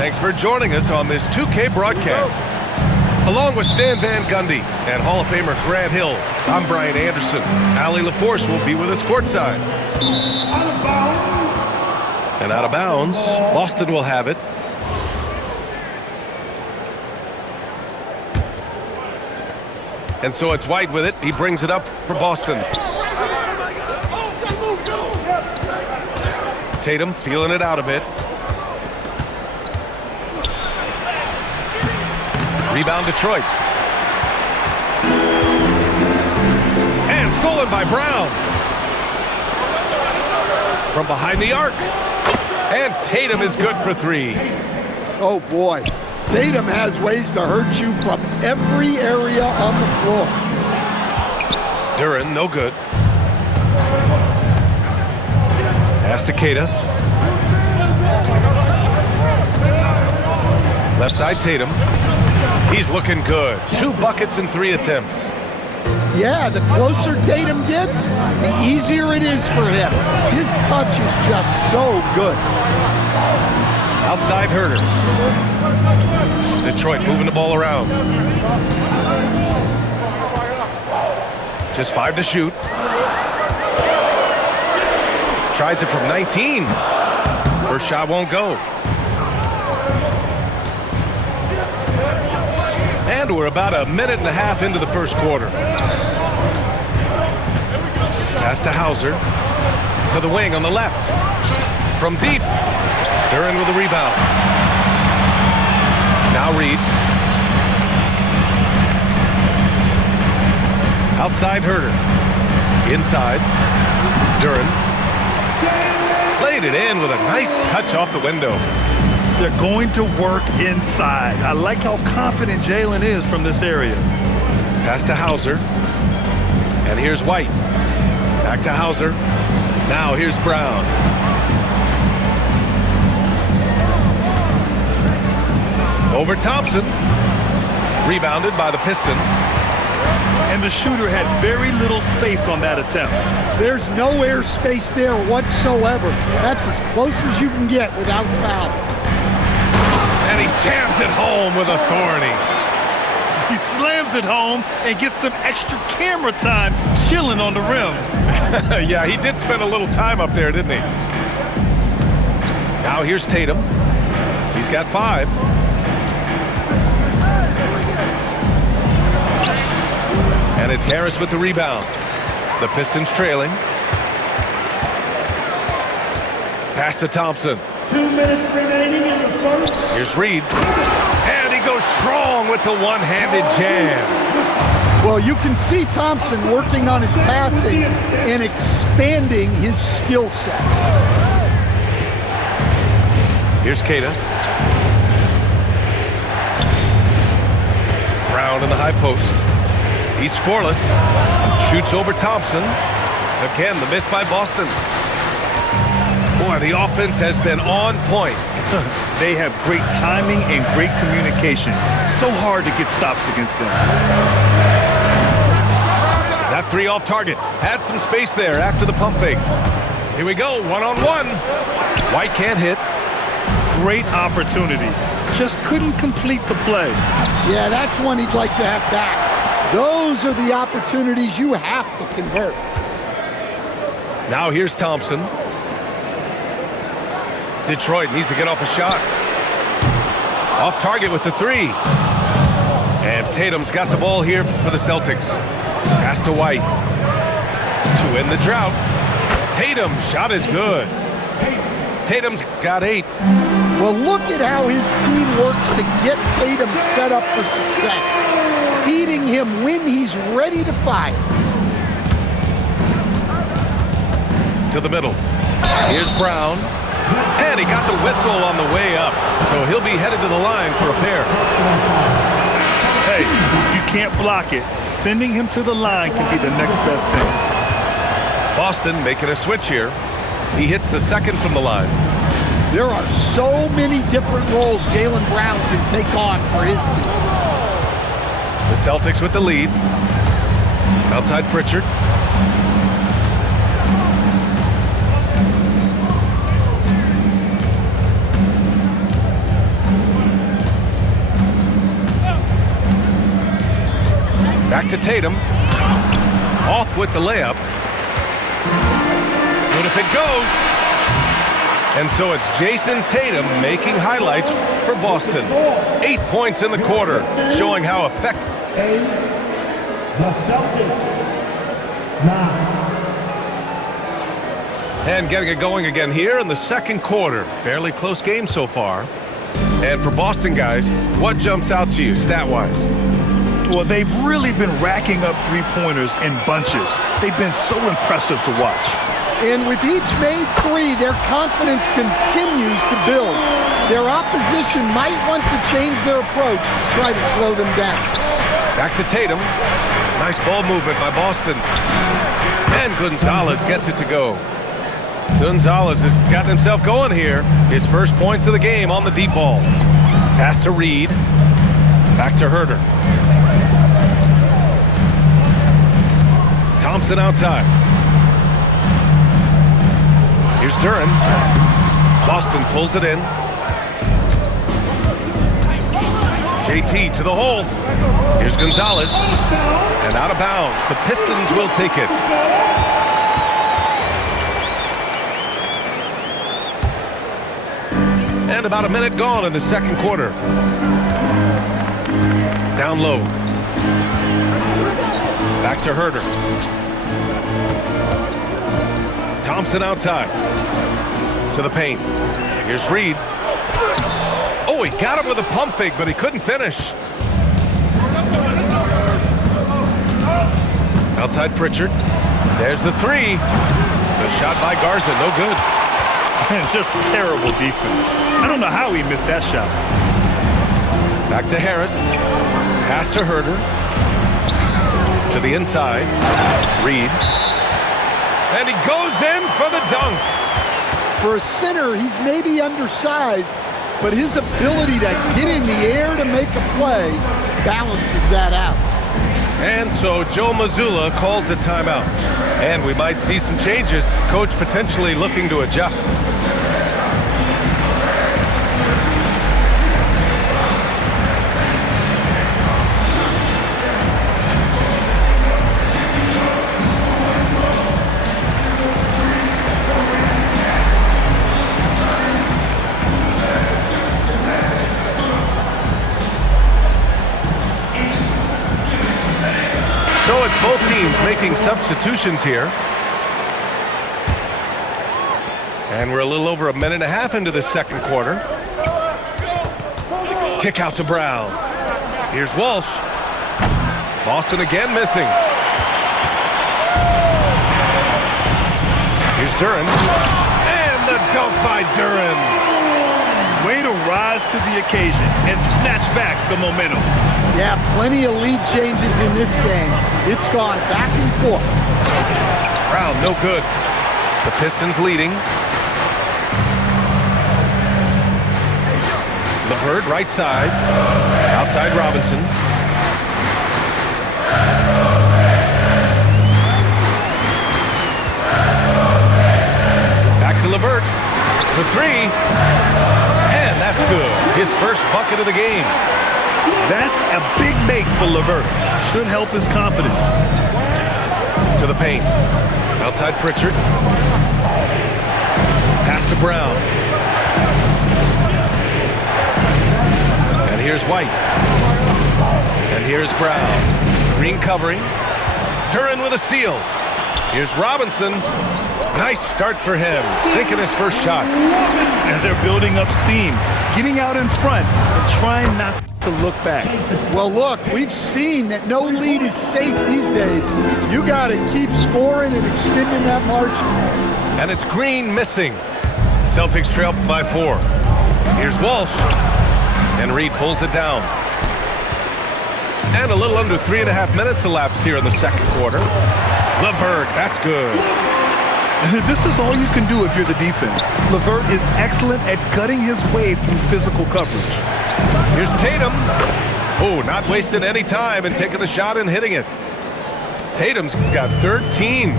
Thanks for joining us on this 2K broadcast. Along with Stan Van Gundy and Hall of Famer Grant Hill, I'm Brian Anderson. Allie LaForce will be with us courtside. And out of bounds, Boston will have it. And so it's White with it. He brings it up for Boston. Tatum feeling it out a bit. Rebound Detroit. And stolen by Brown. From behind the arc. And Tatum is good for three. Oh boy. Tatum has ways to hurt you from every area on the floor. Duren, no good. Pass to Keita. Left side Tatum. He's looking good. 2 buckets in 3 attempts. Yeah, the closer Tatum gets, the easier it is for him. His touch is just so good. Outside Herter. Detroit moving the ball around. Just 5 to shoot. Tries it from 19. First shot won't go. And we're about a minute and a half into the first quarter. Pass to Hauser. To the wing on the left. From deep. Duren with a rebound. Now Reed. Outside Herter. Inside. Duren. Laid it in with a nice touch off the window. They're going to work inside. I like how confident Jalen is from this area. Pass to Hauser. And here's White. Back to Hauser. Now here's Brown. Over Thompson. Rebounded by the Pistons. And the shooter had very little space on that attempt. There's no air space there whatsoever. That's as close as you can get without foul. And he jams it home with authority. He slams it home and gets some extra camera time chilling on the rim. Yeah, he did spend a little time up there, didn't he? Now here's Tatum. He's got 5. And it's Harris with the rebound. The Pistons trailing. Pass to Thompson. 2 minutes remaining in the first. Here's Reed. And he goes strong with the one-handed jam. Well, you can see Thompson working on his passing and expanding his skill set. Here's Keita. Brown in the high post. He's scoreless. Shoots over Thompson. Again, the miss by Boston. Boy, the offense has been on point. They have great timing and great communication. So hard to get stops against them. That 3 off target. Had some space there after the pump fake. Here we go, 1-on-1. White can't hit. Great opportunity. Just couldn't complete the play. Yeah, that's one he'd like to have back. Those are the opportunities you have to convert. Now here's Thompson. Detroit needs to get off a shot. Off target with the 3. And Tatum's got the ball here for the Celtics. Pass to White. To end the drought. Tatum's shot is good. Tatum's got 8. Well, look at how his team works to get Tatum set up for success. Feeding him when he's ready to fire. To the middle. Here's Brown. And he got the whistle on the way up. So he'll be headed to the line for a pair. Hey, you can't block it. Sending him to the line can be the next best thing. Boston making a switch here. He hits the second from the line. There are so many different roles Jaylen Brown can take on for his team. The Celtics with the lead. Outside Pritchard. Back to Tatum. Off with the layup. Good if it goes. And so it's Jason Tatum making highlights for Boston. 8 points in the quarter, showing how effective. The Celtics. 9. And getting it going again here in the second quarter. Fairly close game so far. And for Boston guys, what jumps out to you stat-wise? Well, they've really been racking up three-pointers in bunches. They've been so impressive to watch. And with each made three, their confidence continues to build. Their opposition might want to change their approach to try to slow them down. Back to Tatum. Nice ball movement by Boston. And Gonzalez gets it to go. Gonzalez has gotten himself going here. His first points of the game on the deep ball. Pass to Reed. Back to Herter. Thompson outside. Here's Duren. Boston pulls it in. JT to the hole. Here's Gonzalez. And out of bounds. The Pistons will take it. And about a minute gone in the second quarter. Down low. Back to Herter. Thompson outside. To the paint. Here's Reed. Oh, he got him with a pump fake, but he couldn't finish. Outside Pritchard. There's the three. The shot by Garza, no good. Just terrible defense. I don't know how he missed that shot. Back to Harris. Pass to Herter. To the inside. Reed. And he goes in for the dunk. For a center, he's maybe undersized, but his ability to get in the air to make a play balances that out. And so Joe Mazzulla calls the timeout. And we might see some changes. Coach potentially looking to adjust. So it's both teams making substitutions here. And we're a little over a minute and a half into the second quarter. Kick out to Brown. Here's Walsh. Boston again missing. Here's Duren. And the dunk by Duren. Way to rise to the occasion and snatch back the momentum. Yeah, plenty of lead changes in this game. It's gone back and forth. Brown, no good. The Pistons leading. LeVert, right side. Outside Robinson. Back to LeVert. For three. And that's good. His first bucket of the game. That's a big make for LeVert. Should help his confidence. To the paint. Outside Pritchard. Pass to Brown. And here's White. And here's Brown. Green covering. Duren with a steal. Here's Robinson. Nice start for him. Sinking his first shot. And they're building up steam. Getting out in front and trying not to look back. Well, look, we've seen that no lead is safe these days. You got to keep scoring and extending that margin. And it's Green missing. Celtics trail by 4. Here's Walsh. And Reed pulls it down. And a little under 3.5 minutes elapsed here in the second quarter. LeVert, that's good. This is all you can do if you're the defense. LeVert is excellent at cutting his way through physical coverage. Here's Tatum. Oh, not wasting any time and taking the shot and hitting it. Tatum's got 13.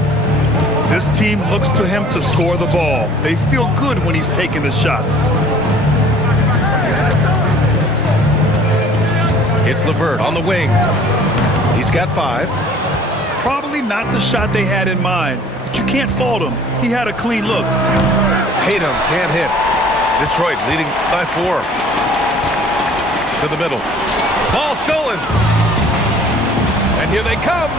This team looks to him to score the ball. They feel good when he's taking the shots. It's LeVert on the wing. He's got 5. Probably not the shot they had in mind, but you can't fault him. He had a clean look. Tatum can't hit. Detroit leading by 4. To the middle. Ball stolen. And here they come.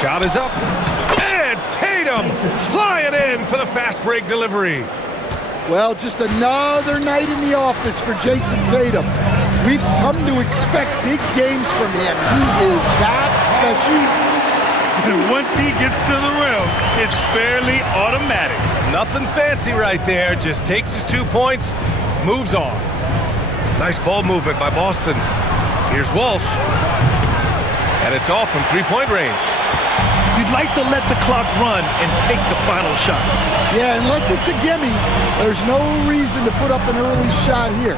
Shot is up. And Tatum flying in for the fast break delivery. Well, just another night in the office for Jason Tatum. We've come to expect big games from him. He is that special. And once he gets to the rim, it's fairly automatic. Nothing fancy right there. Just takes his 2 points, moves on. Nice ball movement by Boston. Here's Walsh. And it's off from three-point range. You'd like to let the clock run and take the final shot. Yeah, unless it's a gimme, there's no reason to put up an early shot here.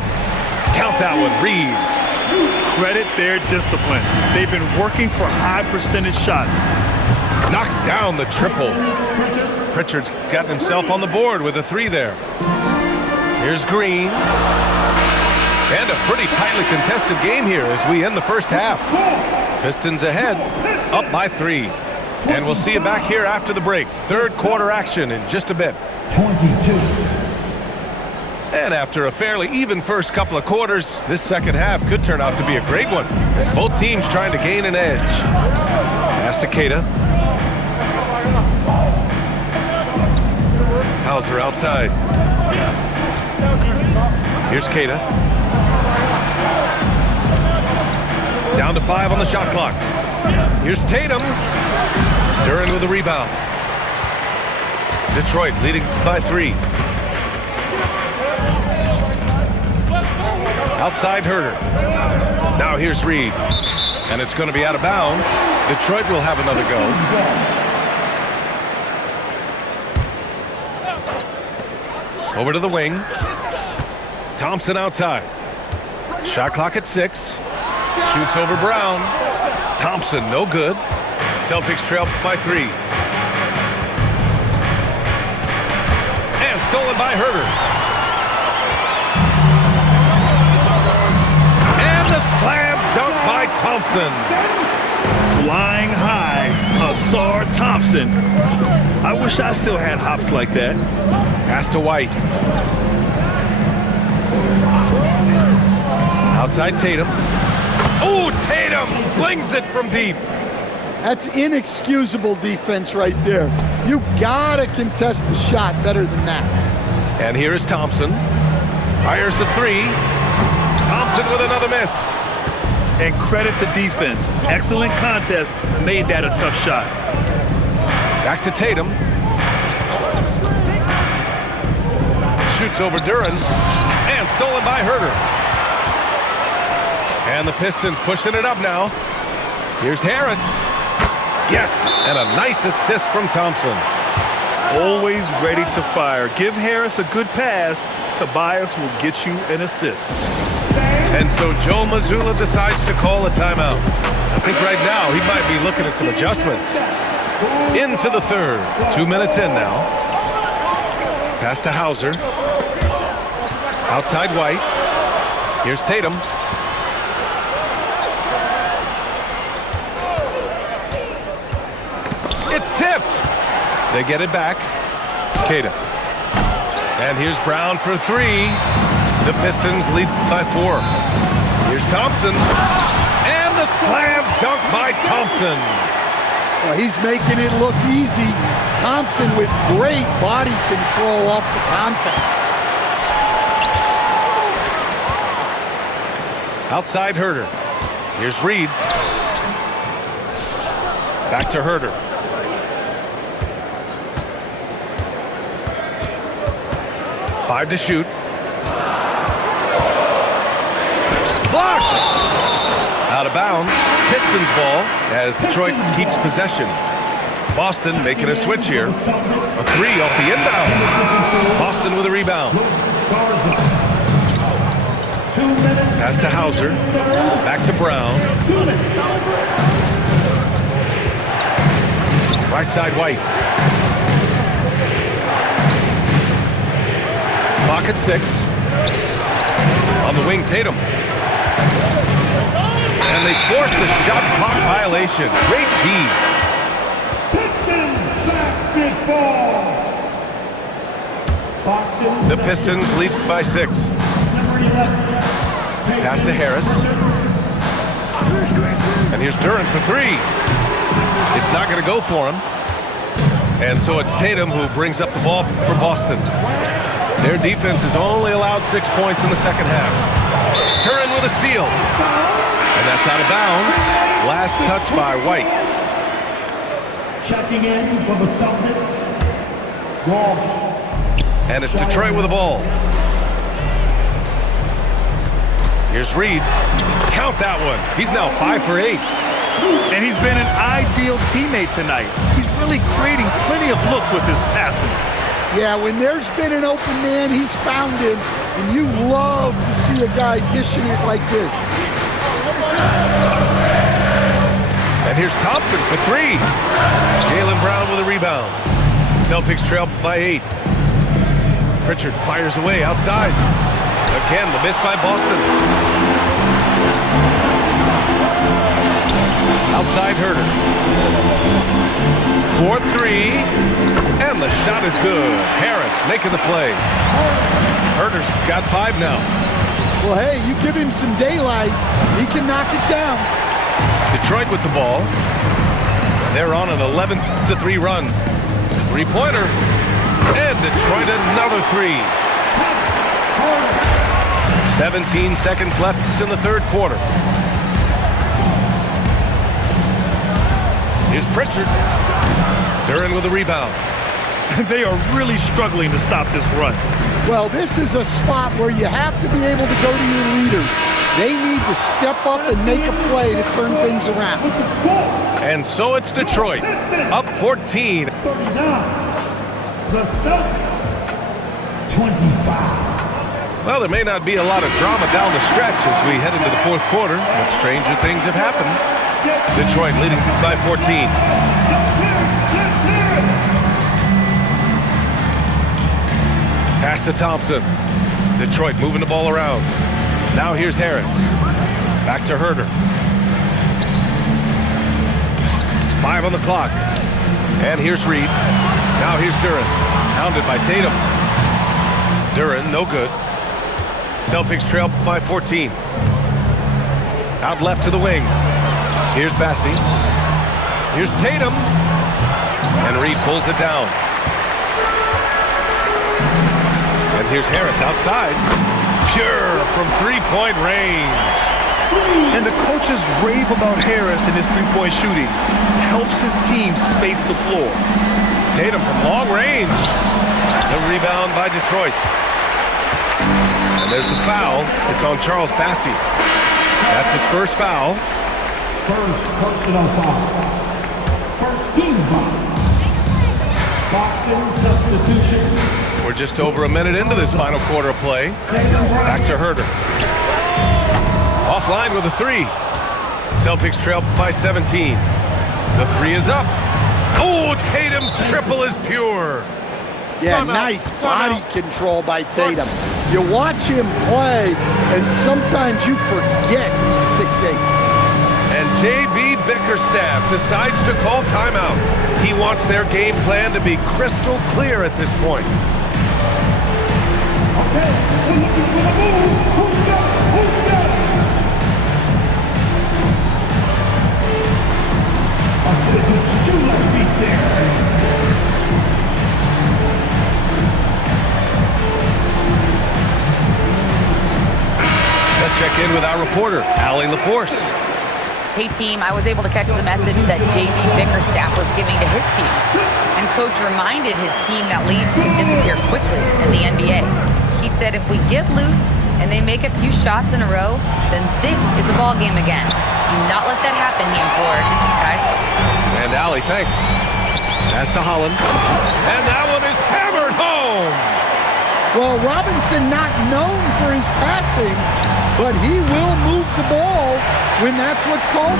Count that one, Reed. Credit their discipline. They've been working for high percentage shots. Knocks down the triple. Pritchard's got himself on the board with a 3 there. Here's Green. And a pretty tightly contested game here as we end the first half. Pistons ahead, up by 3. And we'll see you back here after the break. Third quarter action in just a bit. 22. And after a fairly even first couple of quarters, this second half could turn out to be a great one as both teams trying to gain an edge. Pass to Keita. Hauser outside. Here's Keita. Down to 5 on the shot clock. Here's Tatum. Duran with a rebound. Detroit leading by 3. Outside Herter. Now here's Reed. And it's going to be out of bounds. Detroit will have another go. Over to the wing. Thompson outside. Shot clock at 6. Shoots over Brown. Thompson, no good. Celtics trail by 3. And stolen by Herter. And the slam dunk by Thompson. Flying high, Asar Thompson. I wish I still had hops like that. Pass to White. Outside Tatum. Oh, Tatum slings it from deep. That's inexcusable defense right there. You gotta contest the shot better than that. And here is Thompson. Fires the 3. Thompson with another miss. And credit the defense. Excellent contest made that a tough shot. Back to Tatum. Shoots over Duran. And stolen by Herter. And the Pistons pushing it up now. Here's Harris. Yes, and a nice assist from Thompson. Always ready to fire. Give Harris a good pass. Tobias will get you an assist. And so Joe Mazzulla decides to call a timeout. I think right now he might be looking at some adjustments. Into the third. 2 minutes in now. Pass to Hauser. Outside White. Here's Tatum. It's tipped. They get it back. Keita. And here's Brown for 3. The Pistons lead by 4. Here's Thompson. And the slam dunk by Thompson. Well, he's making it look easy. Thompson with great body control off the contact. Outside Herter. Here's Reed. Back to Herter. Five to shoot. Blocked! Out of bounds. Pistons ball as Detroit keeps possession. Boston making a switch here. A 3 off the inbound. Boston with a rebound. Pass to Hauser. Back to Brown. Right side White. Clock at 6. On the wing, Tatum. And they forced the shot clock violation. Great D. Pistons basketball. Boston. The Pistons lead by 6. Number 11. Pass to Harris. And here's Duren for 3. It's not going to go for him. And so it's Tatum who brings up the ball for Boston. Their defense has only allowed 6 points in the second half. Duren with a steal. And that's out of bounds. Last touch by White. Checking in for the Celtics. Walsh. And it's Detroit with the ball. Here's Reed. Count that one. He's now 5 for 8. And he's been an ideal teammate tonight. He's really creating plenty of looks with his passing. Yeah, when there's been an open man, he's found him, and you love to see a guy dishing it like this. And here's Thompson for 3. Jaylen Brown with a rebound. Celtics trail by 8. Pritchard fires away outside. Again, the miss by Boston. Outside Herter. 4-3. And the shot is good. Harris making the play. Herter's got 5 now. Well, hey, you give him some daylight, he can knock it down. Detroit with the ball. They're on an 11-3 run. 3-pointer. And Detroit another 3. 17 seconds left in the third quarter. Here's Pritchard. Duren with the rebound. They are really struggling to stop this run. Well, this is a spot where you have to be able to go to your leaders. They need to step up and make a play to turn things around. And so it's Detroit, up 14. 39. The Celtics. 25. Well, there may not be a lot of drama down the stretch as we head into the fourth quarter, but stranger things have happened. Detroit leading by 14. Pass to Thompson. Detroit moving the ball around. Now here's Harris. Back to Herter. 5 on the clock. And here's Reed. Now here's Duren. Hounded by Tatum. Duren, no good. Celtics trail by 14. Out left to the wing. Here's Bassie. Here's Tatum. And Reed pulls it down. And here's Harris outside. Pure from three-point range. And the coaches rave about Harris and his three-point shooting. Helps his team space the floor. Tatum from long range. The rebound by Detroit. And there's the foul. It's on Charles Bassie. That's his first foul. First personal foul. First team foul. Boston substitution. We're just over a minute into this final quarter of play. Back to Herter. Offline with a 3. Celtics trail by 17. The 3 is up. Oh, Tatum's triple is pure. Yeah, nice body control by Tatum. You watch him play, and sometimes you forget he's 6'8". And J.B. Bickerstaff decides to call timeout. He wants their game plan to be crystal clear at this point. Okay, we're looking for the move. Who's got it? Who's got it? There's 2 left feet there. Let's check in with our reporter, Allie LaForce. Hey team, I was able to catch the message that J.B. Bickerstaff was giving to his team. And coach reminded his team that leads can disappear quickly in the NBA. He said if we get loose and they make a few shots in a row, then this is a ball game again. Do not let that happen, he implored. Guys. And Allie, thanks. Pass to Holland. And that one is hammered home. Well, Robinson not known for his passing, but he will move the ball when that's what's called.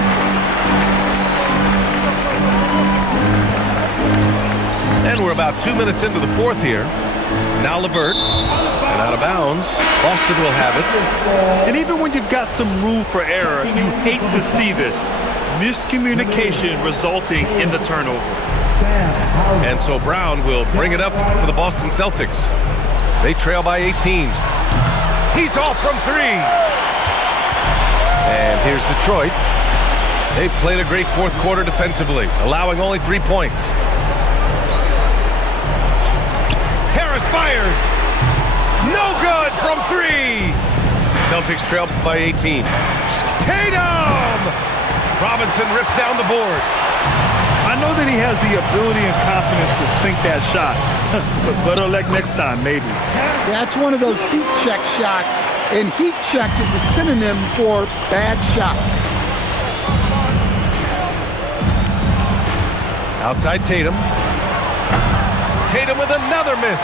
And we're about 2 minutes into the fourth here. Now LeVert, and out of bounds. Boston will have it. And even when you've got some room for error, you hate to see this. Miscommunication resulting in the turnover. And so Brown will bring it up for the Boston Celtics. They trail by 18. He's off from 3. And here's Detroit. They've played a great fourth quarter defensively, allowing only 3 points. Harris fires. No good from 3. Celtics trail by 18. Tatum! Robinson rips down the board. I know that he has the ability and confidence to sink that shot, but better luck next time, maybe. That's one of those heat check shots, and heat check is a synonym for bad shot. Outside Tatum. Tatum with another miss.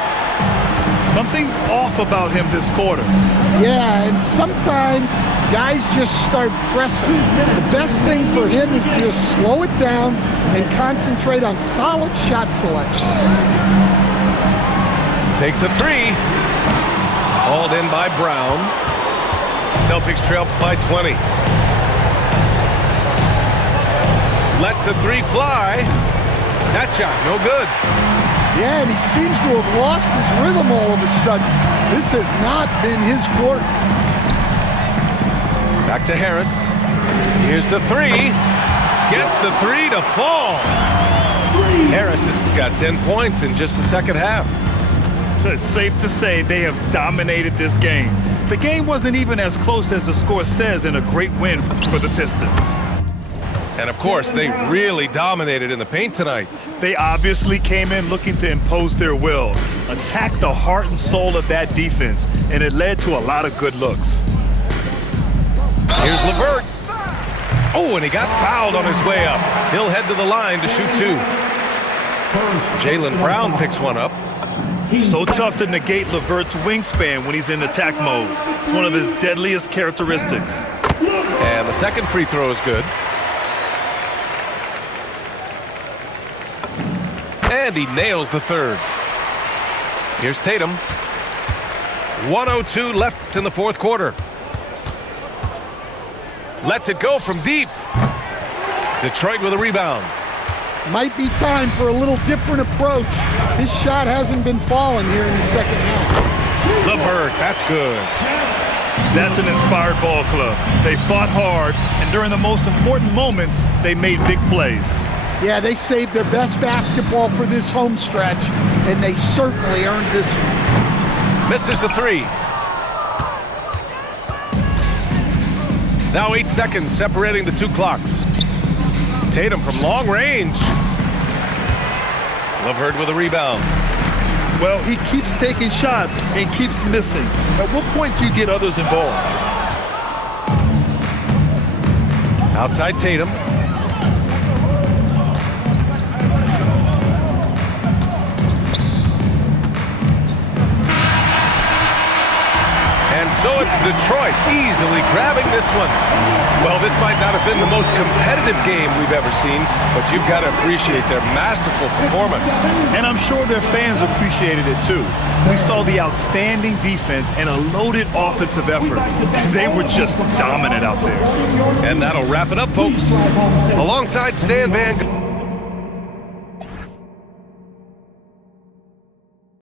Something's off about him this quarter. Yeah, and sometimes guys just start pressing. The best thing for him is to just slow it down and concentrate on solid shot selection. Takes a 3. Hauled in by Brown. Celtics trail by 20. Lets the 3 fly. That shot, no good. Yeah, and he seems to have lost his rhythm all of a sudden. This has not been his quarter. Back to Harris. Here's the 3. Gets the 3 to fall. Harris has got 10 points in just the second half. It's safe to say they have dominated this game. The game wasn't even as close as the score says in a great win for the Pistons. And of course, they really dominated in the paint tonight. They obviously came in looking to impose their will, attack the heart and soul of that defense, and it led to a lot of good looks. Here's LeVert. Oh, and he got fouled on his way up. He'll head to the line to shoot 2. Jaylen Brown picks one up. So tough to negate LeVert's wingspan when he's in attack mode. It's one of his deadliest characteristics. And the second free throw is good. And he nails the third. Here's Tatum. 1:02 left in the fourth quarter. Lets it go from deep. Detroit with a rebound. Might be time for a little different approach. His shot hasn't been falling here in the second half. LeVert, that's good. That's an inspired ball club. They fought hard, and during the most important moments, they made big plays. Yeah, they saved their best basketball for this home stretch, and they certainly earned this one. Misses the 3. Now 8 seconds separating the 2 clocks. Tatum from long range. LeVert with a rebound. Well, he keeps taking shots and keeps missing. At what point do you get others involved? Outside Tatum. And so it's Detroit easily grabbing this one. Well, this might not have been the most competitive game we've ever seen, but you've got to appreciate their masterful performance. And I'm sure their fans appreciated it too. We saw the outstanding defense and a loaded offensive effort. They were just dominant out there. And that'll wrap it up, folks. Alongside Stan Van